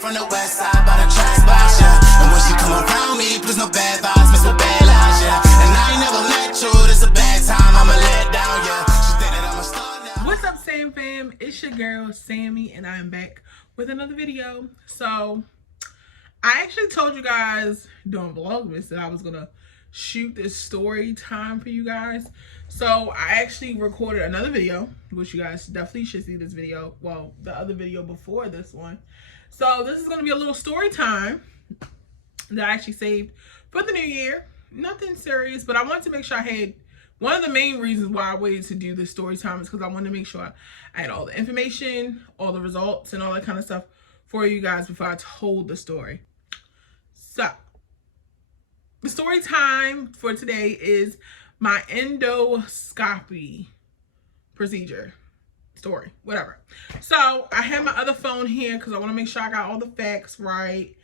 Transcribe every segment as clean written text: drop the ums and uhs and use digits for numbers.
from the west side by the track spots, yeah. And when she come around me, please no bad vibes, miss no bad lies, yeah. And I ain't never met you, this a bad time, I'ma let down, yeah. She think that I'm a star now. What's up, Sam fam? It's your girl Sammy, and I'm back with another video. So I actually told you guys during Vlogmas that I was gonna shoot this story time for you guys. So I actually recorded another video, which you guys definitely should see this video. Well, the other video before this one. So this is gonna be a little story time that I actually saved for the new year. Nothing serious, but I wanted to make sure I had, one of the main reasons why I waited to do this story time is because I wanted to make sure I had all the information, all the results, and all that kind of stuff for you guys before I told the story. So, the story time for today is my endoscopy procedure story, whatever. So, I have my other phone here because I want to make sure I got all the facts right.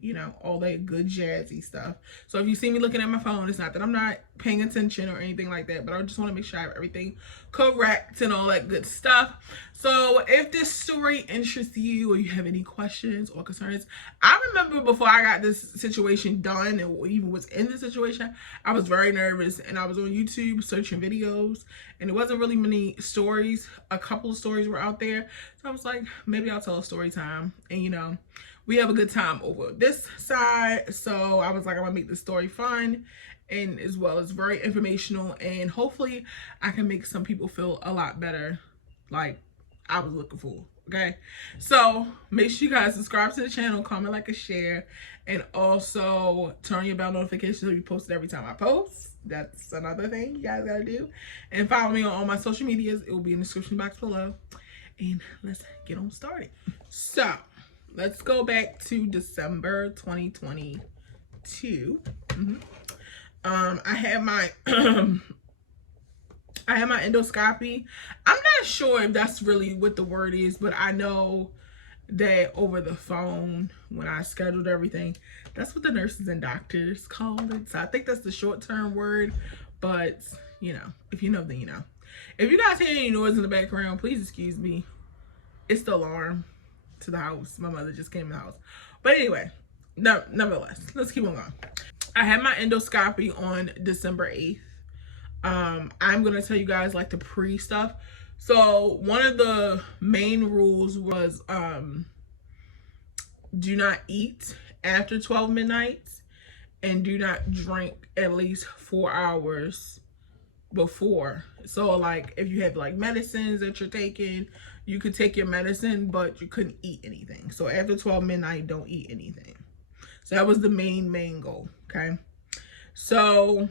You know, all that good jazzy stuff. So if you see me looking at my phone, it's not that I'm not paying attention or anything like that, but I just want to make sure I have everything correct and all that good stuff. So if this story interests you or you have any questions or concerns, I remember before I got this situation done and even was in the situation, I was very nervous and I was on YouTube searching videos and there wasn't really many stories. A couple of stories were out there. So I was like, maybe I'll tell a story time, and you know, we have a good time over this side. So I was like, I'm gonna make the story fun and as well as very informational, and hopefully I can make some people feel a lot better like I was looking for. Okay, so make sure you guys subscribe to the channel, comment, like, and share, and also turn your bell notifications so you post it every time I post. That's another thing you guys gotta do. And follow me on all my social medias. It will be in the description box below. And let's get on started. So let's go back to December 2022. I had my I had my endoscopy. I'm not sure if that's really what the word is, but I know that over the phone when I scheduled everything, that's what the nurses and doctors call it. So I think that's the short-term word, but you know, if you know, then you know. If you guys hear any noise in the background, please excuse me. It's the alarm to the house. My mother just came in the house. But anyway, nevertheless, let's keep on going. I had my endoscopy on December 8th. I'm gonna tell you guys like the pre stuff. So one of the main rules was do not eat after 12 midnight and do not drink at least 4 hours before. So like if you have like medicines that you're taking, you could take your medicine, but you couldn't eat anything. So after 12 midnight, don't eat anything. So that was the main goal. Okay, so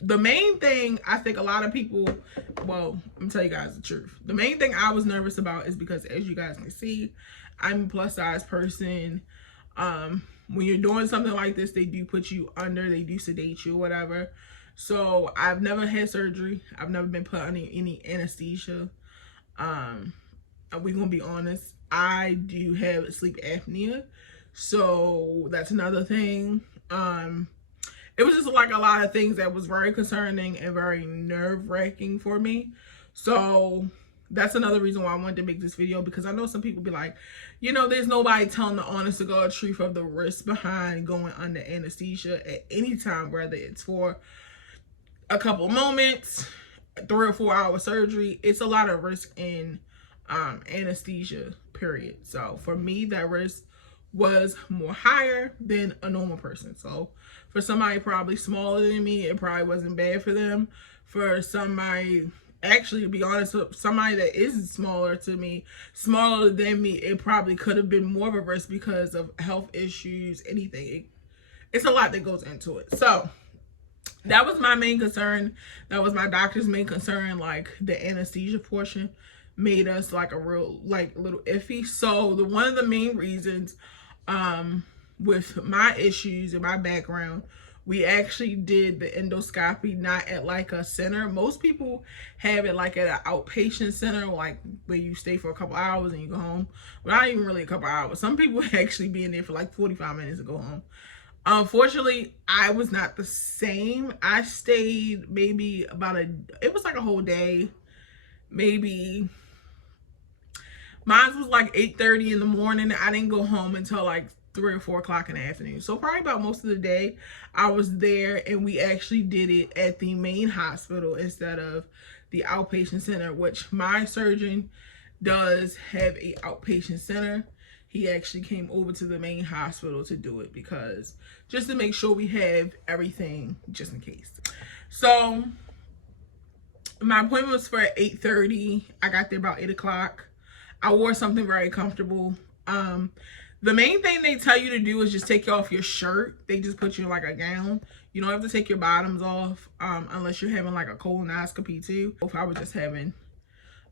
the main thing I think a lot of people, well, I'm gonna tell you guys the truth. The main thing I was nervous about is because, as you guys can see, I'm a plus size person. When you're doing something like this, they do put you under, they do sedate you or whatever. So I've never had surgery. I've never been put under any anesthesia. We're gonna be honest, I do have sleep apnea, so that's another thing. It was just like a lot of things that was very concerning and very nerve-wracking for me. So that's another reason why I wanted to make this video, because I know some people be like, you know, there's nobody telling the honest to God truth of the risk behind going under anesthesia at any time, whether it's for a couple moments, 3 or 4 hour surgery. It's a lot of risk in anesthesia, period. So for me, that risk was more higher than a normal person. So for somebody probably smaller than me, it probably wasn't bad for them. For somebody, actually, to be honest, somebody that is smaller than me, it probably could have been more of a risk because of health issues, anything. It's a lot that goes into it. So that was my main concern. That was my doctor's main concern. Like the anesthesia portion made us like a real, like little iffy. So one of the main reasons with my issues and my background, we actually did the endoscopy not at like a center. Most people have it like at an outpatient center, like where you stay for a couple hours and you go home. But not even really a couple hours. Some people actually be in there for like 45 minutes and go home. Unfortunately, I was not the same. I stayed maybe it was like a whole day, maybe Mine was like 8:30 in the morning. I didn't go home until like 3 or 4 o'clock in the afternoon. So probably about most of the day I was there, and we actually did it at the main hospital instead of the outpatient center, which my surgeon does have a outpatient center. He actually came over to the main hospital to do it because just to make sure we have everything just in case. So my appointment was for 8:30. I got there about 8 o'clock. I wore something very comfortable. The main thing they tell you to do is just take off your shirt. They just put you in like a gown. You don't have to take your bottoms off unless you're having like a colonoscopy too. If I was just having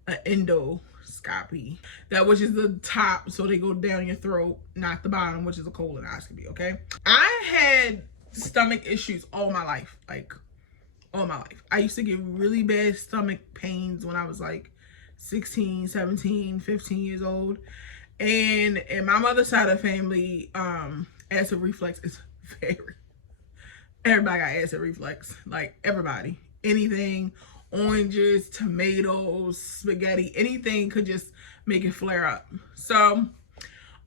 an endoscopy, that which is the top, so they go down your throat, not the bottom, which is a colonoscopy. Okay, I had stomach issues all my life, like all my life. I used to get really bad stomach pains when I was like 16, 17, 15 years old. And in my mother's side of the family, acid reflux is everybody got acid reflux, like everybody. Anything, oranges, tomatoes, spaghetti, anything could just make it flare up. So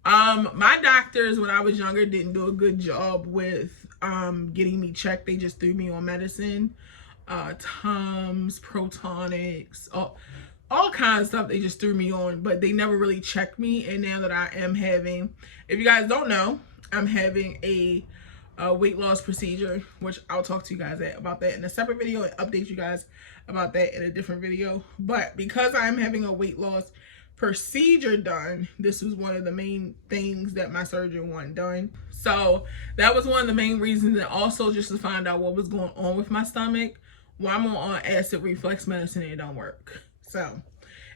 my doctors when I was younger didn't do a good job with getting me checked. They just threw me on medicine, Tums, Protonics, all kinds of stuff they just threw me on, but they never really checked me. And now that I am having, if you guys don't know, I'm having a weight loss procedure, which I'll talk to you guys about that in a separate video and update you guys about that in a different video. But because I'm having a weight loss procedure done, this was one of the main things that my surgeon wanted done. So that was one of the main reasons, and also just to find out what was going on with my stomach. While I'm on acid reflux medicine, it don't work. So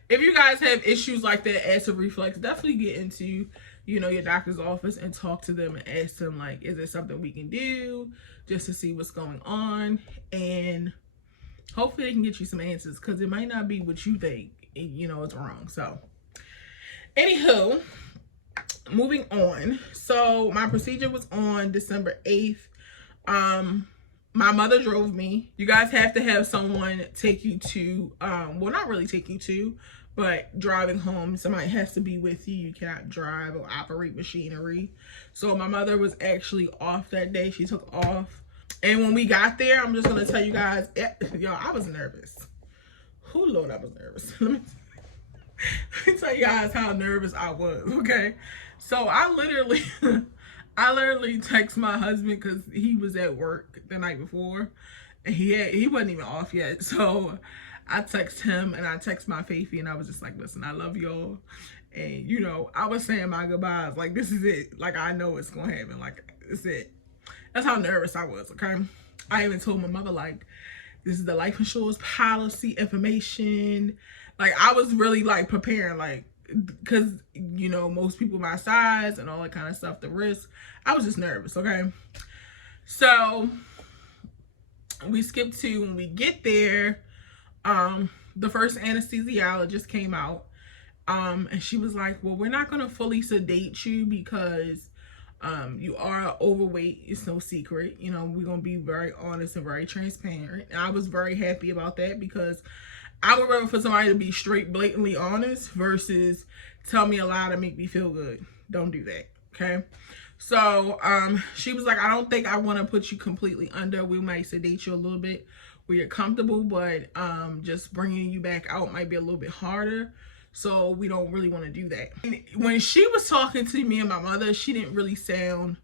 if you guys have issues like that, acid reflux, definitely get into, you know, your doctor's office and talk to them and ask them, like, is there something we can do just to see what's going on? And hopefully they can get you some answers, because it might not be what you think, you know, it's wrong. So anywho, moving on. So my procedure was on December 8th. My mother drove me. You guys have to have someone take you to, well, not really take you to, but driving home. Somebody has to be with you. You cannot drive or operate machinery. So my mother was actually off that day. She took off. And when we got there, I'm just going to tell you guys, y'all, I was nervous. Oh, Lord, I was nervous. Let me tell you guys how nervous I was, okay? So I literally text my husband because he was at work the night before, and he wasn't even off yet. So I text him and I text my Faithy, and I was just like, listen, I love y'all. And you know, I was saying my goodbyes, like, this is it. Like, I know it's gonna happen. Like, it's it. That's how nervous I was, okay? I even told my mother, like, this is the life insurance policy information. Like, I was really like preparing, like, because, you know, most people my size and all that kind of stuff, the risk, I was just nervous, okay? So we skip to when we get there, the first anesthesiologist came out, and she was like, well, we're not going to fully sedate you because you are overweight. It's no secret. You know, we're going to be very honest and very transparent. And I was very happy about that, because I would rather for somebody to be straight, blatantly honest versus tell me a lie to make me feel good. Don't do that, okay? So she was like, I don't think I want to put you completely under. We might sedate you a little bit where you're comfortable, but just bringing you back out might be a little bit harder. So we don't really want to do that. And when she was talking to me and my mother, she didn't really sound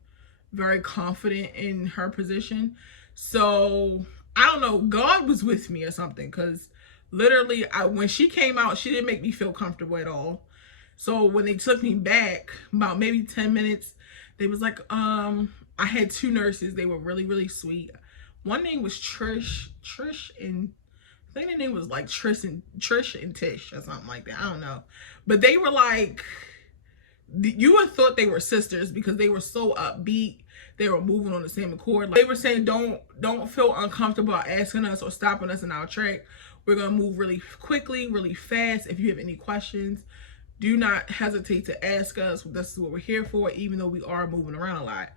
very confident in her position. So I don't know, God was with me or something, because literally, when she came out, she didn't make me feel comfortable at all. So when they took me back, about maybe 10 minutes, they was like, I had two nurses. They were really, really sweet. One name was Trish, and I think the name was like Trish and Tish or something like that. I don't know. But they were like, you would have thought they were sisters, because they were so upbeat. They were moving on the same accord. Like, they were saying, don't feel uncomfortable asking us or stopping us in our track. We're going to move really quickly, really fast. If you have any questions, do not hesitate to ask us. This is what we're here for, even though we are moving around a lot.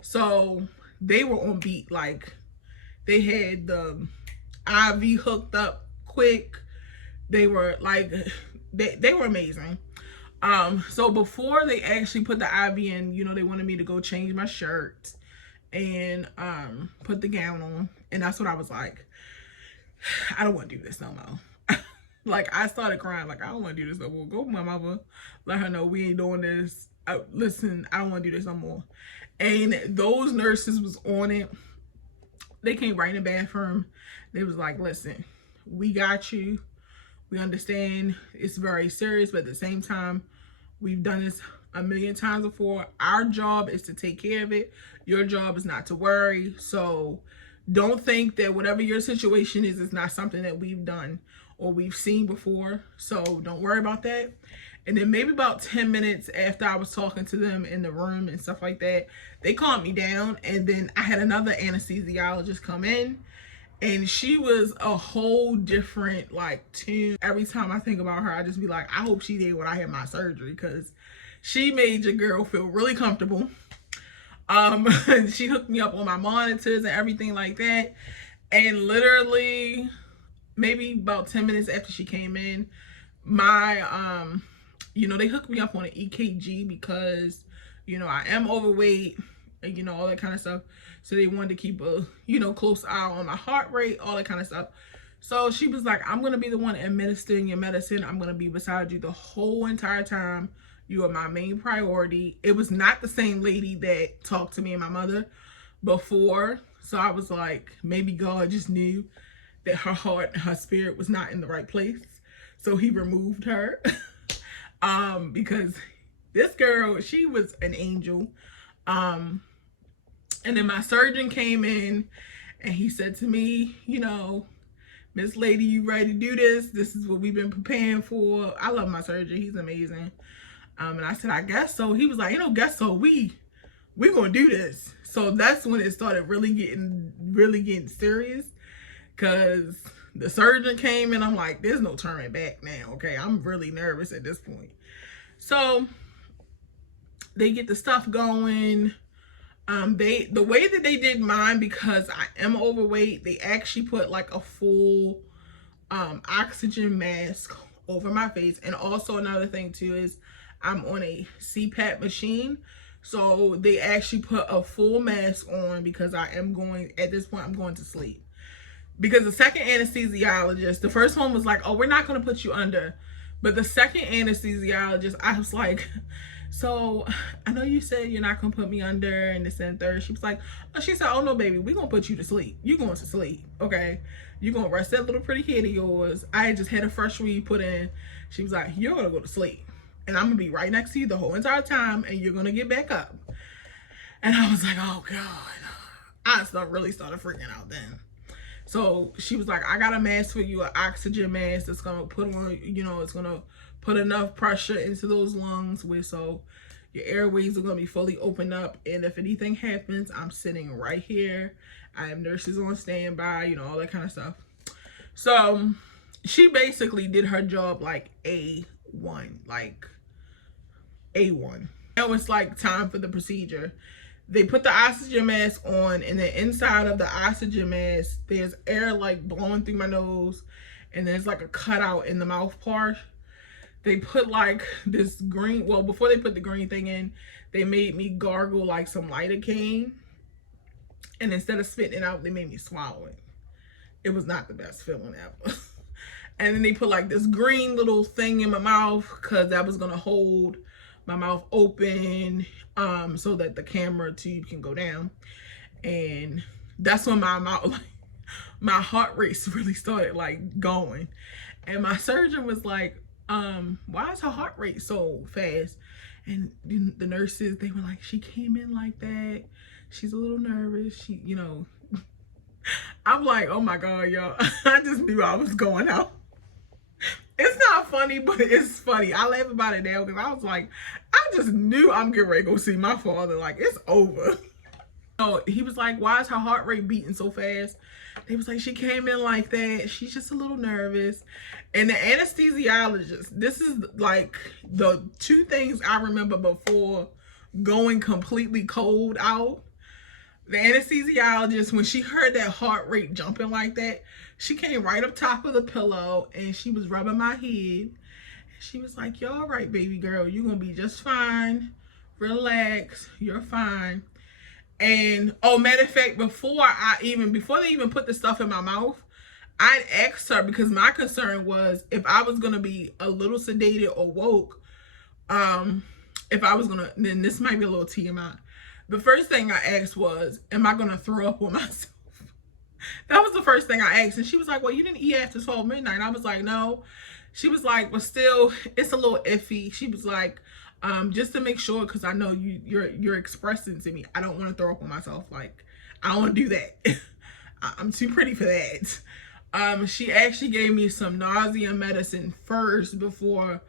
So they were on beat. Like, they had the IV hooked up quick. They were like, they were amazing. So before they actually put the IV in, you know, they wanted me to go change my shirt and put the gown on. And that's what I was like, I don't want to do this no more. Like, I started crying, like, I don't want to do this no more. Go with my mother, let her know we ain't doing this. Listen, I don't want to do this no more. And those nurses was on it. They came right in the bathroom. They was like, listen, we got you. We understand it's very serious, but at the same time, we've done this a million times before. Our job is to take care of it. Your job is not to worry. So don't think that whatever your situation is not something that we've done or we've seen before. So don't worry about that. And then maybe about 10 minutes after I was talking to them in the room and stuff like that, they calmed me down. And then I had another anesthesiologist come in, and she was a whole different like tune. Every time I think about her, I just be like, I hope she did when I had my surgery, because she made your girl feel really comfortable. She hooked me up on my monitors and everything like that. And literally maybe about 10 minutes after she came in, my you know, they hooked me up on an EKG because, you know, I am overweight and, you know, all that kind of stuff. So they wanted to keep a, you know, close eye on my heart rate, all that kind of stuff. So she was like, I'm going to be the one administering your medicine. I'm going to be beside you the whole entire time. You are my main priority. It was not the same lady that talked to me and my mother before. So I was like, maybe God just knew that her heart and her spirit was not in the right place. So he removed her. Because this girl, she was an angel. And then my surgeon came in and he said to me, you know, Miss Lady, you ready to do this? This is what we've been preparing for. I love my surgeon. He's amazing. And I said, I guess so. He was like, you know, guess so. We're going to do this. So that's when it started really getting serious, because the surgeon came and I'm like, there's no turning back now. Okay. I'm really nervous at this point. So they get the stuff going. The way that they did mine, because I am overweight, they actually put like a full oxygen mask over my face. And also another thing too is I'm on a CPAP machine. So they actually put a full mask on because I am going, at this point, I'm going to sleep. Because the second anesthesiologist, the first one was like, oh, we're not going to put you under. But the second anesthesiologist, I was like, so I know you said you're not going to put me under and this and third. She was like, oh, she said, oh no, baby, we're going to put you to sleep. You're going to sleep. Okay. You're going to rest that little pretty head of yours. I had just had a fresh weed put in. She was like, you're going to go to sleep. And I'm going to be right next to you the whole entire time. And you're going to get back up. And I was like, oh God. I really started freaking out then. So she was like, I got a mask for you, an oxygen mask that's going to put on, you know, it's going to put enough pressure into those lungs where so your airways are going to be fully opened up. And if anything happens, I'm sitting right here. I have nurses on standby, you know, all that kind of stuff. So she basically did her job like A1, like A1. Now it's like time for the procedure. They put the oxygen mask on, and then inside of the oxygen mask, there's air like blowing through my nose, and there's like a cutout in the mouth part. They put like this green, well, before they put the green thing in, they made me gargle like some lidocaine. And instead of spitting it out, they made me swallow it. It was not the best feeling ever. And then they put like this green little thing in my mouth because that was going to hold my mouth open so that the camera tube can go down. And that's when my mouth, like, my heart rate really started like going. And my surgeon was like, why is her heart rate so fast? And the nurses, they were like, she came in like that. She's a little nervous. She, you know, I'm like, oh my God, y'all. I just knew I was going out. It's not funny, but it's funny. I laugh about it now because I was like, I just knew I'm getting ready to go see my father. Like, it's over. So he was like, why is her heart rate beating so fast? They was like, she came in like that. She's just a little nervous. And the anesthesiologist, this is like the two things I remember before going completely cold out. The anesthesiologist, when she heard that heart rate jumping like that, she came right up top of the pillow and she was rubbing my head. She was like, "You're all right, baby girl. You're gonna be just fine. Relax. You're fine." And oh, matter of fact, before they even put the stuff in my mouth, I'd asked her, because my concern was if I was gonna be a little sedated or woke, if I was gonna, then this might be a little TMI. The first thing I asked was, am I gonna throw up on myself? That was the first thing I asked. And she was like, "Well, you didn't eat after 12 midnight. I was like, "No." She was like, "But still, it's a little iffy." She was like, just to make sure, because I know you're expressing to me, I don't want to throw up on myself. Like, I don't want to do that. I'm too pretty for that. She actually gave me some nausea medicine first before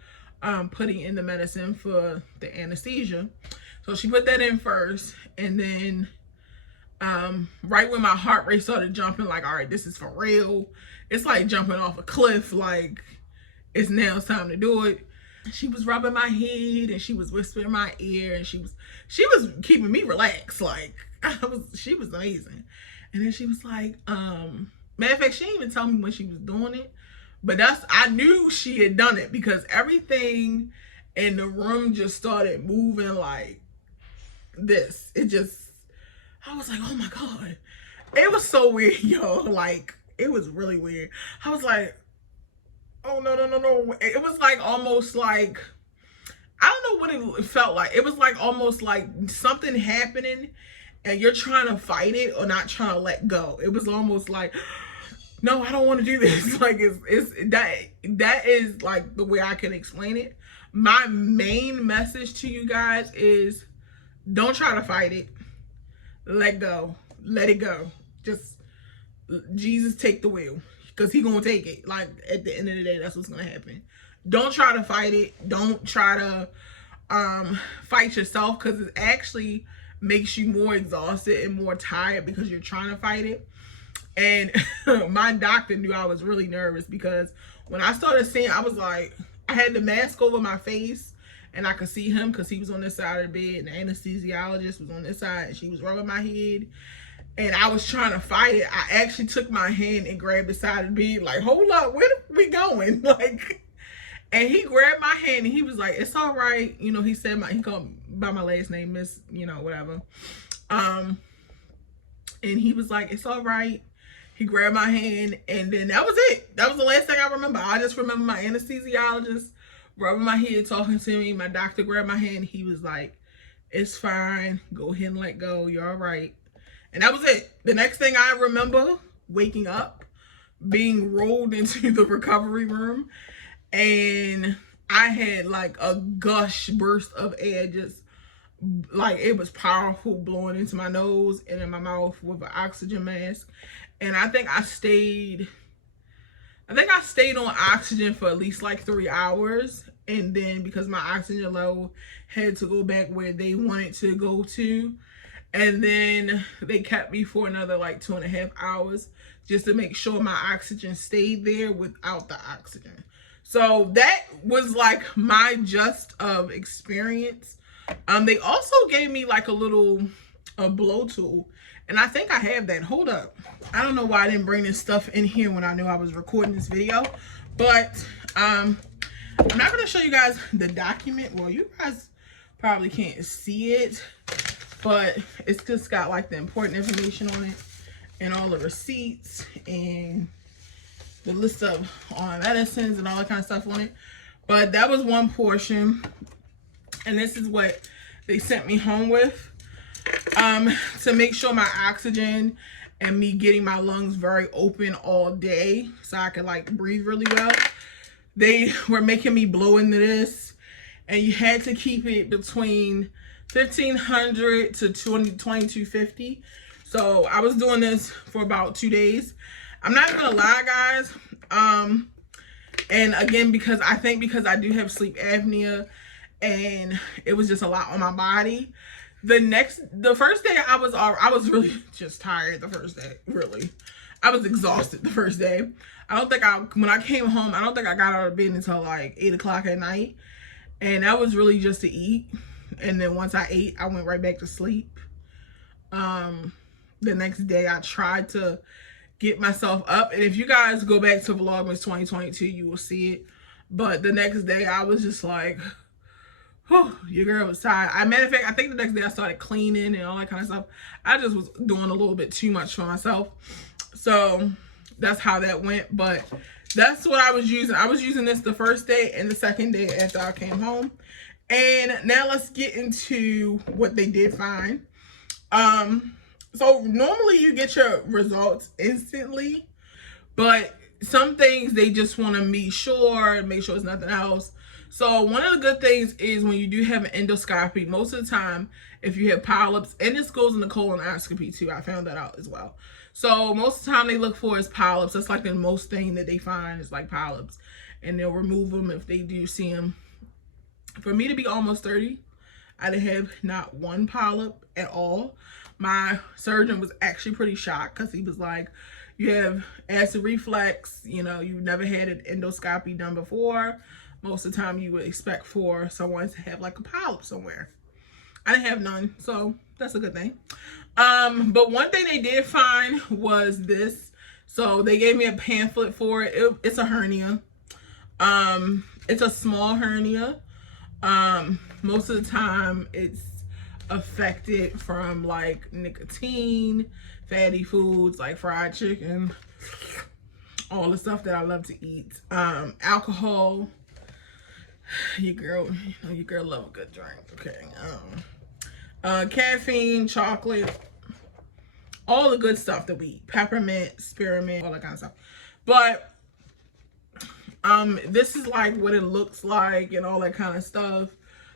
putting in the medicine for the anesthesia. So she put that in first, and then right when my heart rate started jumping, like, all right, this is for real. It's like jumping off a cliff. Like, it's time to do it. She was rubbing my head and she was whispering in my ear, and she was keeping me relaxed. Like, she was amazing. And then she was like, matter of fact, she didn't even tell me when she was doing it, but I knew she had done it because everything in the room just started moving like this. I was like, oh my God. It was so weird, yo. Like, it was really weird. I was like, oh, no. It was like almost like, I don't know what it felt like. It was like almost like something happening and you're trying to fight it or not trying to let go. It was almost like, no, I don't want to do this. Like, that is like the way I can explain it. My main message to you guys is, don't try to fight it. Let go. Let it go. Just Jesus take the wheel, because he gonna take it. Like, at the end of the day, that's what's gonna happen. Don't try to fight it. Don't try to fight yourself, because it actually makes you more exhausted and more tired because you're trying to fight it. And my doctor knew I was really nervous, because when I started seeing, I was like, I had the mask over my face and I could see him because he was on this side of the bed and the anesthesiologist was on this side, and she was rubbing my head. And I was trying to fight it. I actually took my hand and grabbed the side of the bed, like, hold up, where are we going? Like, and he grabbed my hand and he was like, "It's all right." You know, he said he called me by my last name, Miss, you know, whatever. And he was like, "It's all right." He grabbed my hand, and then that was it. That was the last thing I remember. I just remember my anesthesiologist rubbing my head, talking to me. My doctor grabbed my hand. He was like, "It's fine. Go ahead and let go. You're all right." And that was it. The next thing I remember, waking up, being rolled into the recovery room, and I had like a gush burst of air, just like, it was powerful, blowing into my nose and in my mouth with an oxygen mask. And I think I stayed on oxygen for at least like 3 hours. And then because my oxygen level had to go back where they wanted to go to, and then they kept me for another like 2.5 hours just to make sure my oxygen stayed there without the oxygen. So that was like my just of experience. They also gave me like a blow tool, and I think I have that. Hold up. I don't know why I didn't bring this stuff in here when I knew I was recording this video, but I'm not going to show you guys the document. Well, you guys probably can't see it, but it's just got like the important information on it and all the receipts and the list of all my medicines and all that kind of stuff on it. But that was one portion, and this is what they sent me home with, to make sure my oxygen and me getting my lungs very open all day so I could like breathe really well. They were making me blow into this, and you had to keep it between 1500 to 2250. So I was doing this for about 2 days. I'm not gonna lie, guys. And again, because I do have sleep apnea, and it was just a lot on my body. The first day I was really just tired. The first day, really, I was exhausted the first day. When I came home, I don't think I got out of bed until like 8 o'clock at night, and that was really just to eat. And then once I ate, I went right back to sleep. The next day I tried to get myself up, and if you guys go back to Vlogmas 2022, you will see it. But the next day I was just like, oh, your girl was tired. Matter of fact, I think the next day I started cleaning and all that kind of stuff. I just was doing a little bit too much for myself. So that's how that went. But that's what I was using. I was using this the first day and the second day after I came home. And now let's get into what they did find. So normally you get your results instantly, but some things they just want to make sure it's nothing else. So one of the good things is when you do have an endoscopy, most of the time, if you have polyps, and this goes in the colonoscopy too, I found that out as well. So most of the time they look for is polyps. That's like the most thing that they find is like polyps, and they'll remove them if they do see them. For me to be almost 30, I didn't have not one polyp at all. My surgeon was actually pretty shocked because he was like, you have acid reflux, you know, you've never had an endoscopy done before. Most of the time you would expect for someone to have like a polyp somewhere. I didn't have none, so that's a good thing. But one thing they did find was this. So they gave me a pamphlet for it. It's a hernia. It's a small hernia. Most of the time it's affected from like nicotine, fatty foods like fried chicken, all the stuff that I love to eat, alcohol. Your girl love a good drink. Okay. Caffeine, chocolate, all the good stuff that we eat, peppermint, spearmint, all that kind of stuff. But this is like what it looks like and all that kind of stuff.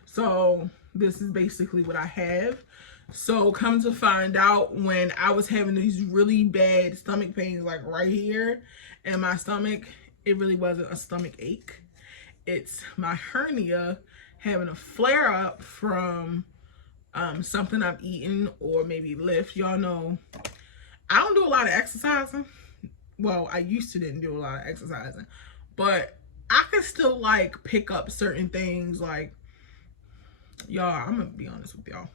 So this is basically what I have. So come to find out, when I was having these really bad stomach pains, like right here in my stomach, it really wasn't a stomach ache. It's my hernia having a flare up from something I've eaten or maybe lift. Y'all know I don't do a lot of exercising. Well, I used to didn't do a lot of exercising, but I can still like pick up certain things. Like, y'all, I'm gonna be honest with y'all.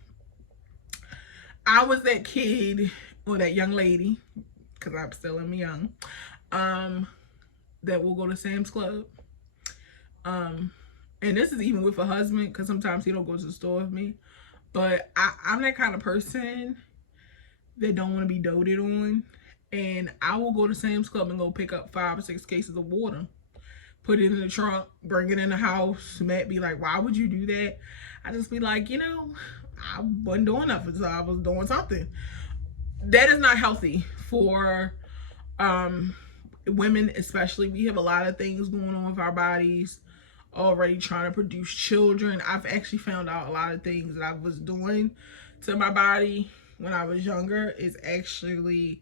I was that kid or that young lady, because I'm still young, that will go to Sam's Club. And this is even with a husband, because sometimes he don't go to the store with me. But I'm that kind of person that don't want to be doted on. And I will go to Sam's Club and go pick up 5 or 6 cases of water, put it in the trunk, bring it in the house. Matt be like, why would you do that? I just be like, you know, I wasn't doing nothing, so I was doing something. That is not healthy for women especially. We have a lot of things going on with our bodies, already trying to produce children. I've actually found out a lot of things that I was doing to my body when I was younger is actually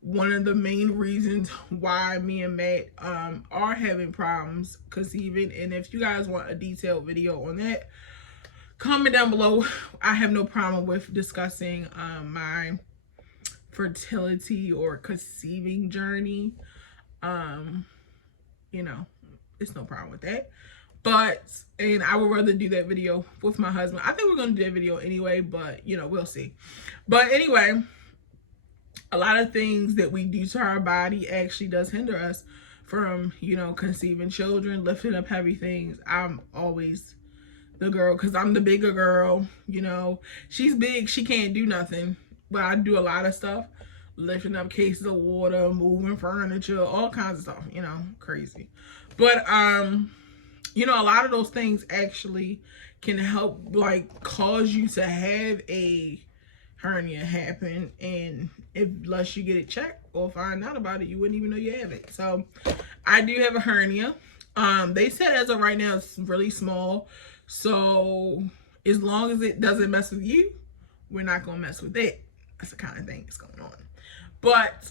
one of the main reasons why me and Matt are having problems conceiving. And if you guys want a detailed video on that, comment down below. I have no problem with discussing my fertility or conceiving journey. You know, it's no problem with that. And I would rather do that video with my husband. I think we're going to do that video anyway, but, you know, we'll see. But anyway, a lot of things that we do to our body actually does hinder us from, you know, conceiving children, lifting up heavy things. I'm always the girl, because I'm the bigger girl, you know. She's big, she can't do nothing, but I do a lot of stuff, lifting up cases of water, moving furniture, all kinds of stuff, you know, crazy. But you know, a lot of those things actually can help like cause you to have a hernia happen, and unless you get it checked or find out about it, you wouldn't even know you have it. So I do have a hernia. They said as of right now it's really small, so as long as it doesn't mess with you, we're not gonna mess with it. That's the kind of thing that's going on. But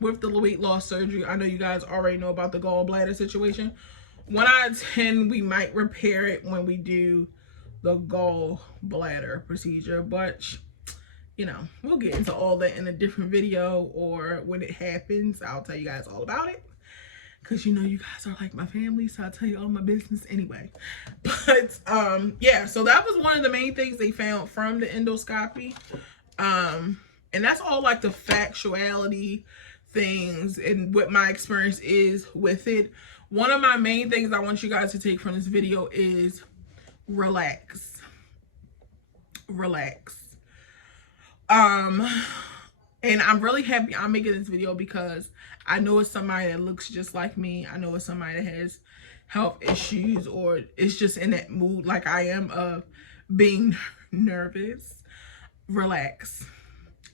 with the weight loss surgery, I know you guys already know about the gallbladder situation. 1 out of 10, we might repair it when we do the gallbladder procedure, but you know, we'll get into all that in a different video, or when it happens, I'll tell you guys all about it, because you know you guys are like my family, so I'll tell you all my business anyway. But yeah, so that was one of the main things they found from the endoscopy, and that's all like the factuality things and what my experience is with it. One of my main things I want you guys to take from this video is relax. Relax. And I'm really happy I'm making this video because I know it's somebody that looks just like me. I know it's somebody that has health issues or it's just in that mood like I am of being nervous. Relax.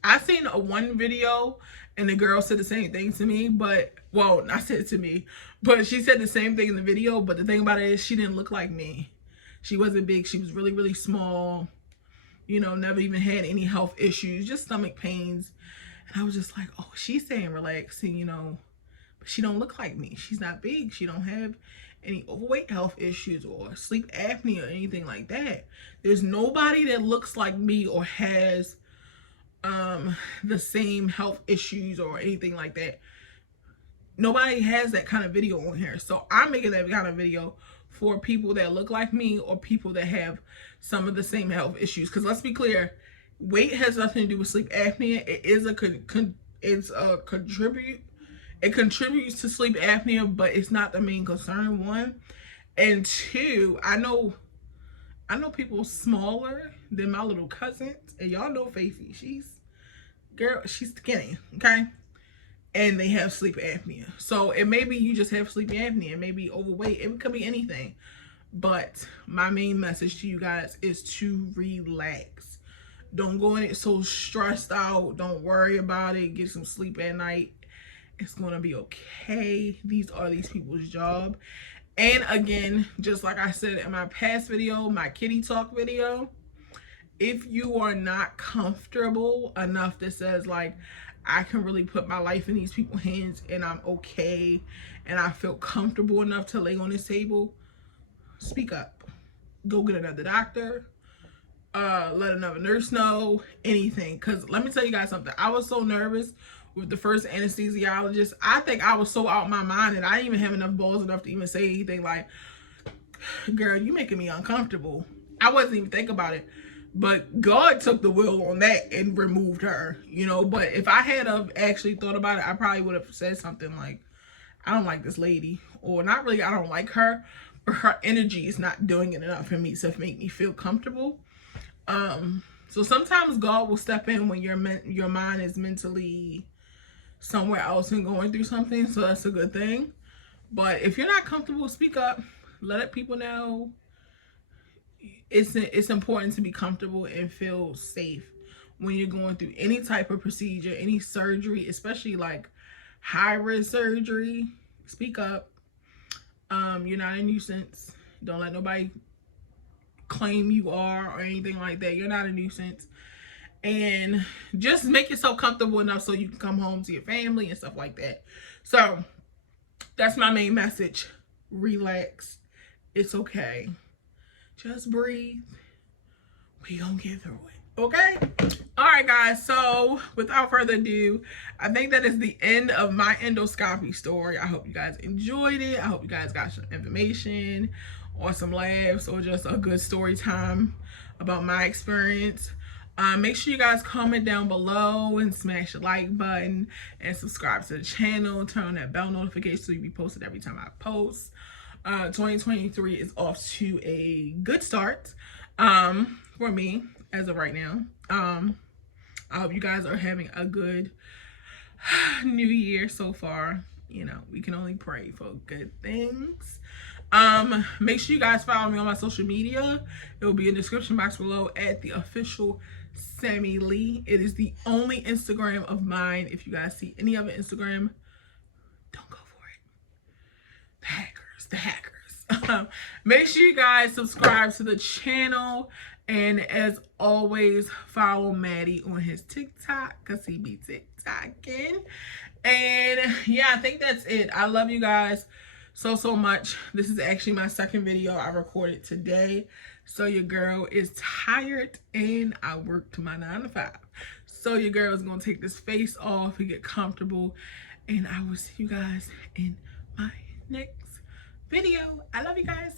I seen one video and the girl said the same thing to me, but, well, not said it to me, but she said the same thing in the video, but the thing about it is she didn't look like me. She wasn't big. She was really, really small. You know, never even had any health issues, just stomach pains. And I was just like, oh, she's saying relaxing, you know, but she don't look like me. She's not big. She don't have any overweight health issues or sleep apnea or anything like that. There's nobody that looks like me or has the same health issues or anything like that. Nobody has that kind of video on here. So I'm making that kind of video for people that look like me or people that have some of the same health issues. Because let's be clear, weight has nothing to do with sleep apnea. It is it contributes to sleep apnea, but it's not the main concern, one. And two, I know people smaller than my little cousins, and y'all know Faithy. She's skinny, okay? And they have sleep apnea. So it may be you just have sleep apnea, it may be overweight, it could be anything. But my main message to you guys is to relax. Don't go in it so stressed out. Don't worry about it. Get some sleep at night. It's gonna be okay. These are these people's job. And again, just like I said in my past video, my kitty talk video, if you are not comfortable enough that says like, I can really put my life in these people's hands and I'm okay and I feel comfortable enough to lay on this table, speak up. Go get another doctor, let another nurse know, anything. Because let me tell you guys something. I was so nervous with the first anesthesiologist. I think I was so out my mind and I didn't even have enough balls enough to even say anything like, girl, you making me uncomfortable. I wasn't even thinking about it. But God took the wheel on that and removed her, you know. But if I had actually thought about it, I probably would have said something like, I don't like this lady. Or not really, I don't like her. But her energy is not doing it enough for me to make me feel comfortable. So sometimes God will step in when your mind is mentally somewhere else and going through something. So that's a good thing. But if you're not comfortable, speak up. Let people know. It's important to be comfortable and feel safe when you're going through any type of procedure, any surgery, especially like high-risk surgery. Speak up. You're not a nuisance. Don't let nobody claim you are or anything like that. You're not a nuisance. And just make yourself comfortable enough so you can come home to your family and stuff like that. So that's my main message. Relax. It's okay. Just breathe. We gonna get through it. Okay? All right, guys. So without further ado, I think that is the end of my endoscopy story. I hope you guys enjoyed it. I hope you guys got some information or some laughs or just a good story time about my experience. Make sure you guys comment down below and smash the like button and subscribe to the channel. Turn on that bell notification so you'll be posted every time I post. 2023 is off to a good start for me as of right now. I hope you guys are having a good new year so far. You know, we can only pray for good things. Make sure you guys follow me on my social media. It will be in the description box below at TheOfficialSammiLee. It is the only Instagram of mine. If you guys see any other Instagram, don't go for it. The hackers. Make sure you guys subscribe to the channel, and as always, follow Maddie on his TikTok because he be TikToking. And yeah, I think that's it. I love you guys so much. This is actually my second video I recorded today, so your girl is tired and I worked my 9 to 5. So your girl is gonna take this face off and get comfortable, and I will see you guys in my next video. I love you guys.